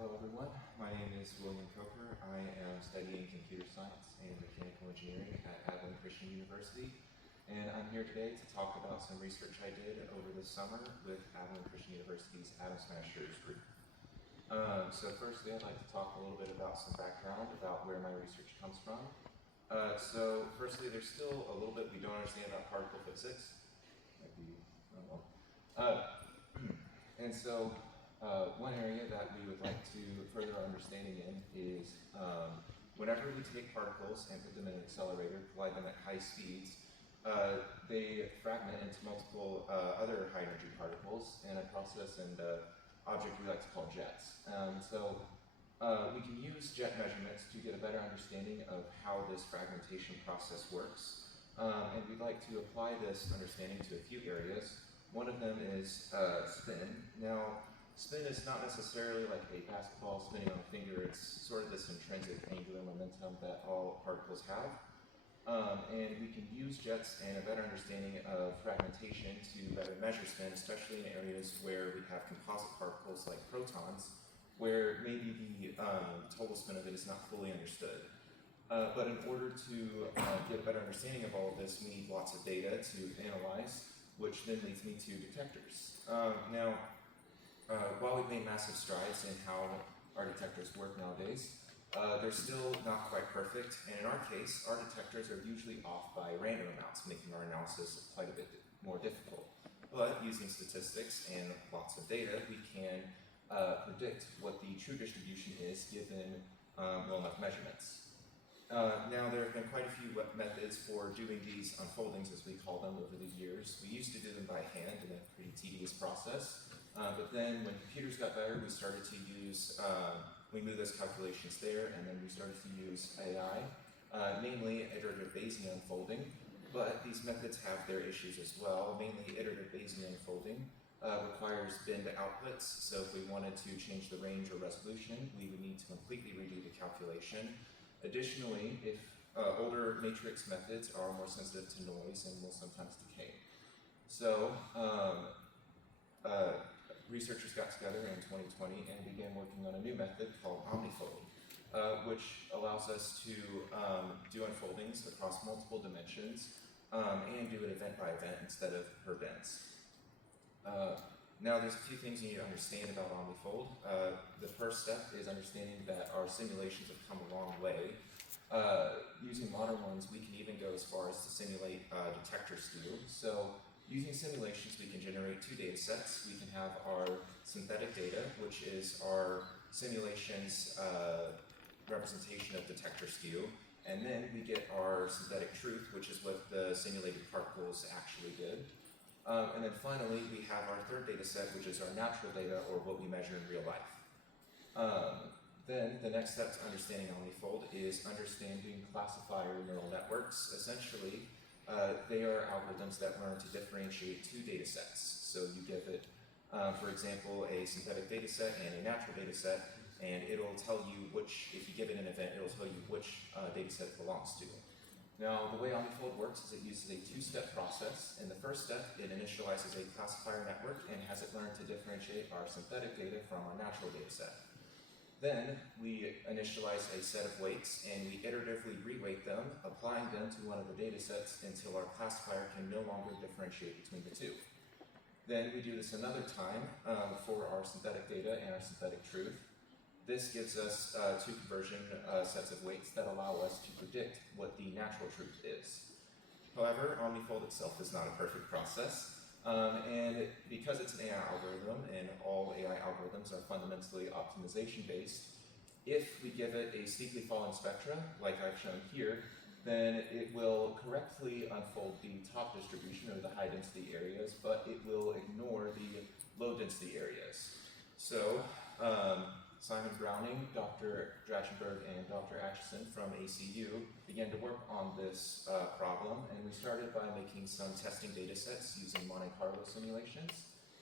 Hello everyone, my name is William Coker. I am studying computer science and mechanical engineering at Abilene Christian University, and I'm here today to talk about some research I did over the summer with Abilene Christian University's Atom Smashers group. So firstly, I'd like to talk a little bit about some background about where my research comes from. So firstly, there's still a little bit we don't understand about particle physics. Might be, I don't know. And so one area that we would like to further our understanding in is whenever we take particles and put them in an accelerator, collide them at high speeds, they fragment into multiple other high energy particles in a process and object we like to call jets. We can use jet measurements to get a better understanding of how this fragmentation process works. And we'd like to apply this understanding to a few areas. One of them is spin. Now, spin is not necessarily like a basketball spinning on a finger. It's sort of this intrinsic angular momentum that all particles have. And we can use jets and a better understanding of fragmentation to better measure spin, especially in areas where we have composite particles like protons, where maybe the total spin of it is not fully understood. But in order to get a better understanding of all of this, we need lots of data to analyze, which then leads me to detectors. While we've made massive strides in how our detectors work nowadays, they're still not quite perfect, and in our case, our detectors are usually off by random amounts, making our analysis quite a bit more difficult. But using statistics and lots of data, we can predict what the true distribution is given well enough measurements. Now, there have been quite a few methods for doing these unfoldings, as we call them, over the years. We used to do them by hand in a pretty tedious process, but then when computers got better, we started to use, we moved those calculations there, and then we started to use AI, namely iterative Bayesian unfolding. But these methods have their issues as well. Mainly iterative Bayesian unfolding requires bin to outputs, so if we wanted to change the range or resolution, we would need to completely redo the calculation. Additionally, if older matrix methods are more sensitive to noise and will sometimes decay. So researchers got together in 2020 and began working on a new method called Omnifold, which allows us to do unfoldings across multiple dimensions and do it event by event instead of per bins. Now, there's a few things you need to understand about Omnifold. The first step is understanding that our simulations have come a long way. Using modern ones, we can even go as far as to simulate detector skew. So, using simulations, we can generate two data sets. We can have our synthetic data, which is our simulations representation of detector skew, and then we get our synthetic truth, which is what the simulated particles actually did. And then finally, we have our third data set, which is our natural data, or what we measure in real life. Then the next step to understanding Omnifold is understanding classifier neural networks. Essentially, they are algorithms that learn to differentiate two data sets. So you give it, for example, a synthetic data set and a natural data set, and it'll tell you which, if you give it an event, it'll tell you which data set it belongs to. Now, the way Omnifold works is it uses a two-step process. In the first step, it initializes a classifier network and has it learn to differentiate our synthetic data from our natural data set. Then, we initialize a set of weights and we iteratively reweight them, applying them to one of the data sets until our classifier can no longer differentiate between the two. Then we do this another time for our synthetic data and our synthetic truth. This gives us two conversion sets of weights that allow us to predict what the natural truth is. However, Omnifold itself is not a perfect process, and because it's an AI algorithm, and all AI algorithms are fundamentally optimization-based, if we give it a steeply falling spectra, like I've shown here, then it will correctly unfold the top distribution, or the high-density areas, but it will ignore the low-density areas. So, Simon Browning, Dr. Drachenberg, and Dr. Atchison from ACU began to work on this problem, and we started by making some testing data sets using Monte Carlo simulations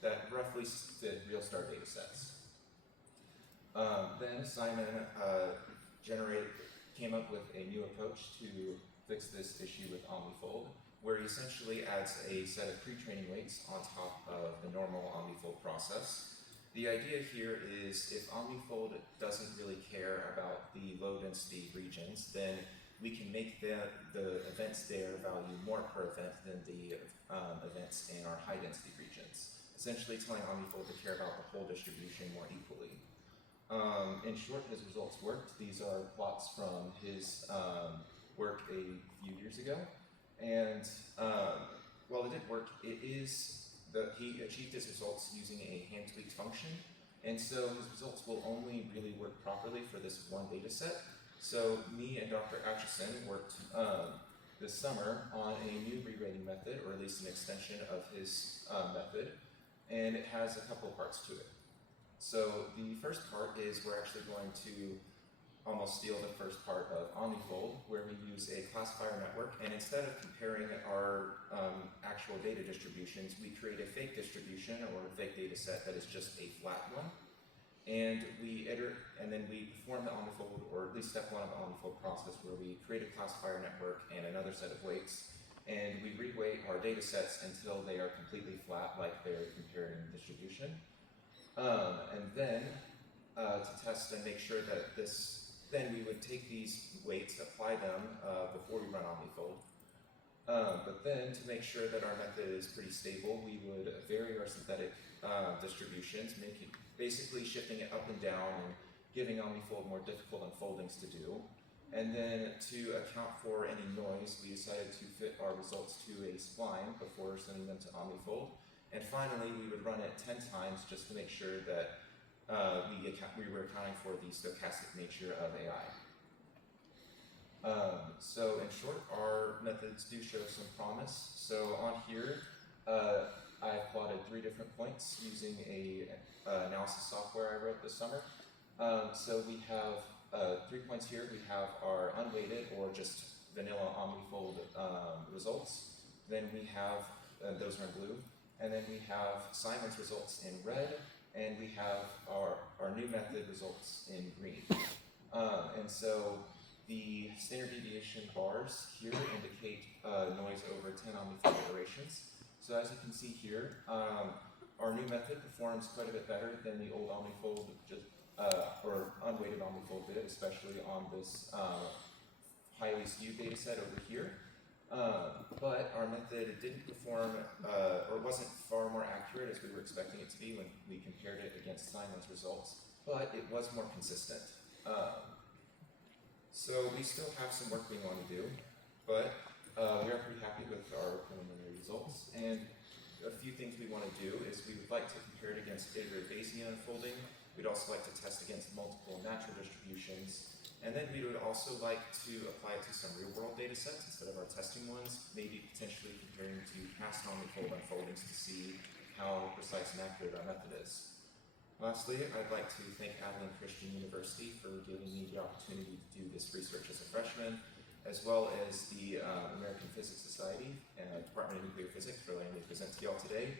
that roughly fit real star data sets. Then Simon came up with a new approach to fix this issue with Omnifold, where he essentially adds a set of pre-training weights on top of the normal Omnifold process. The idea here is if Omnifold doesn't really care about the low density regions, then we can make the events there value more per event than the events in our high density regions. Essentially telling Omnifold to care about the whole distribution more equally. In short, his results worked. These are plots from his work a few years ago. And while it did work, he achieved his results using a hand-tweaked function. And so his results will only really work properly for this one data set. So me and Dr. Atchison worked this summer on a new rewriting method, or at least an extension of his method. And it has a couple parts to it. So the first part is we're actually going to almost steal the first part of Omnifold, where we use a classifier network, and instead of comparing our actual data distributions, we create a fake distribution or a fake data set that is just a flat one. And then we perform the Omnifold, or at least step one of the Omnifold process, where we create a classifier network and another set of weights, and we reweight our data sets until they are completely flat, like they're comparing distribution. And then to test and make sure that then we would take these weights, apply them before we run Omnifold. But then to make sure that our method is pretty stable, we would vary our synthetic distributions, basically shifting it up and down and giving Omnifold more difficult unfoldings to do. And then to account for any noise, we decided to fit our results to a spline before sending them to Omnifold. And finally, we would run it 10 times just to make sure that we were accounting for the stochastic nature of AI. So in short, our methods do show some promise. So on here, I've plotted 3 different points using a analysis software I wrote this summer. So we have 3 points here. We have our unweighted or just vanilla Omnifold results. Then we have, those are in blue. And then we have Simon's results in red. And we have our new method results in green. And so the standard deviation bars here indicate noise over 10 Omnifold iterations. So as you can see here, our new method performs quite a bit better than the old Omnifold, or unweighted Omnifold did, especially on this highly skewed data set over here. But our method didn't perform, or wasn't far more accurate as we were expecting it to be when we compared it against Simon's results, but it was more consistent. So we still have some work we want to do, but we are pretty happy with our preliminary results. And a few things we want to do is we would like to compare it against iterative Bayesian unfolding. We'd also like to test against multiple natural distributions. And then we would also like to apply it to some real-world data sets instead of our testing ones, maybe potentially comparing to past Omnifold unfoldings to see how precise and accurate our method is. Lastly, I'd like to thank Abilene Christian University for giving me the opportunity to do this research as a freshman, as well as the American Physics Society and Department of Nuclear Physics for letting me present to y'all today.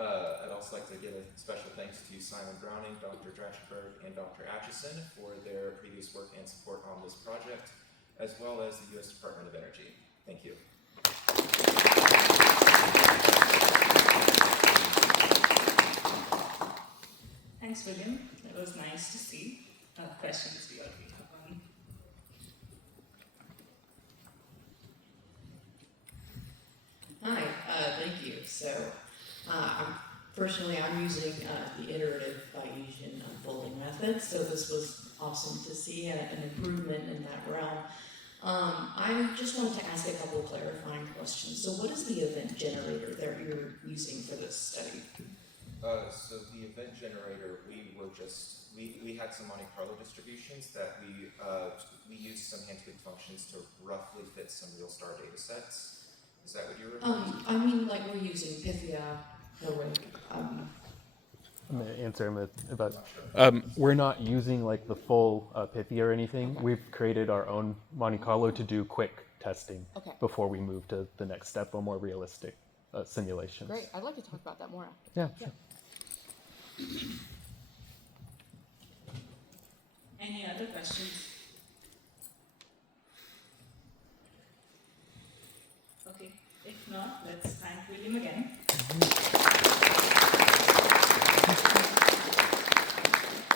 I'd also like to give a special thanks to Simon Browning, Dr. Drachtenberg, and Dr. Atchison for their previous work and support on this project, as well as the U.S. Department of Energy. Thank you. Thanks, William. That was nice to see. Questions we already have one. Hi, thank you. So, personally, I'm using the iterative Bayesian unfolding method, so this was awesome to see an improvement in that realm. I just wanted to ask a couple clarifying questions. So what is the event generator that you're using for this study? So the event generator, we had some Monte Carlo distributions that we used some hand-tweaked functions to roughly fit some real star data sets. Is that what you were referring to? I mean, like we're using Pythia, I'm going to answer him about. Sure. We're not using like the full Pythia or anything. Okay. We've created our own Monte Carlo to do quick testing Okay. before we move to the next step, a more realistic simulations. Great. I'd like to talk about that more. Yeah, sure. Any other questions